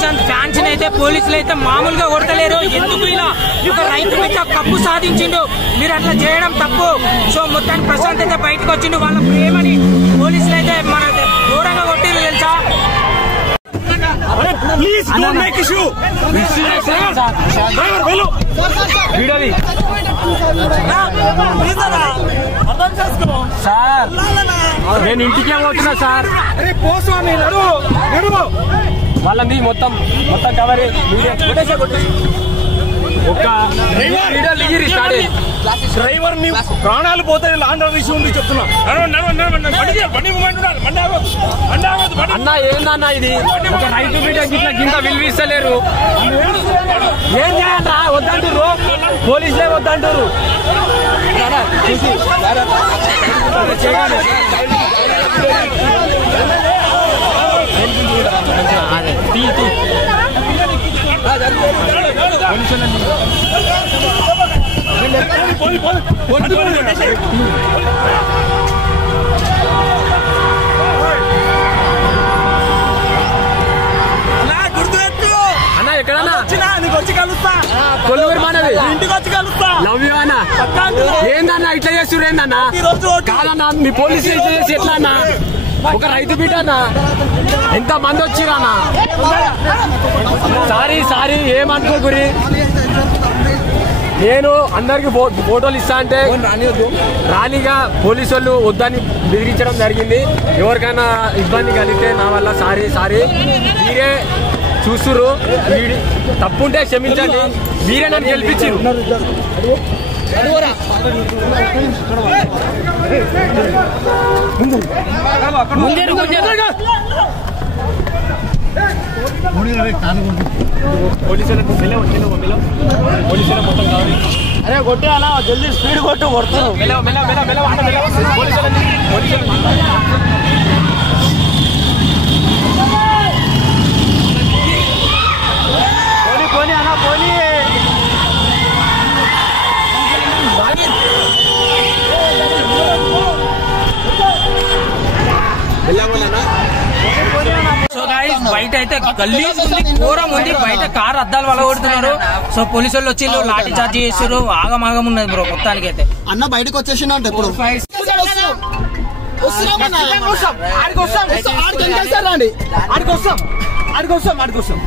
Prashanth fans అయితే పోలీసులు అయితే మామూలుగా కొడతలేరు. ఎందుకు ఇలా ఒక రైతు బిడ్డ కప్పు సాధించిండు, మీరు అట్లా చేయడం తప్పు. సో మొత్తానికి ప్రశాంత్ అయితే బయటకు వచ్చిండు. వాళ్ళ ప్రేమని పోలీసులు అయితే మన ఘోరంగా కొట్టిరు తెలుసా. సార్ నేను ఇంటికే పోతున్నా సార్. వాళ్ళని మొత్తం కవర్ ఒక డ్రైవర్ ని ప్రాణాలు పోతాయి. లాండ్ ఆర్డర్ ఇష్యూ ఉంది చెప్తున్నా. అన్నా ఏందన్నా ఇది? ఒక రైతు బిడ్డ గింత విలువిస్తలేరు. ఏం చేయాలరా? వద్దంటారు పోలీసులే, వద్దంటారు. అన్నా ఎక్కడన్నా వచ్చి కలుస్తా, కొల్లూరు మనది ఇంటికి వచ్చి కలుస్తా. లవ్ యూ అన్నా. ఏందన్నా ఇట్లా చేస్తున్నారు? ఏందన్నా కాదన్నా, మీ పోలీసులు ఇట్లా చేసి ఎట్లా అన్నా? ఒక రైతు బిడ్డనా ఎంత మంది వచ్చిరానా? సారీ ఏమనుకో గురి. నేను అందరికి ఫోటోలు ఇస్తా అంటే ర్యాలీగా పోలీసు వాళ్ళు వద్దని బెదిరించడం జరిగింది. ఎవరికైనా ఇబ్బంది కలిగితే నా వల్ల సారీ. మీరే చూస్తురు, తప్పుంటే క్షమించండి. మీరే నన్ను గెలిపించారు. అరే కొట్టే అలా జల్దీ స్పీడ్ కొట్టు, కొడతాను. పోనీ అన్నా పోనీ. సో గైస్ బయట అయితే గల్లీజ్ ఉంది, ఘోరం ఉంది. బయట కార్ అద్దాలు వలగొడుతున్నారు. సో పోలీసు వాళ్ళు వచ్చి లాఠీ చార్జ్ చేస్తారు. ఆగమాగం ఉన్నది బ్రో మొత్తానికి అయితే. అన్న బయటకు వచ్చేసిండు అంటే ఇప్పుడు ఆడికొస్తాం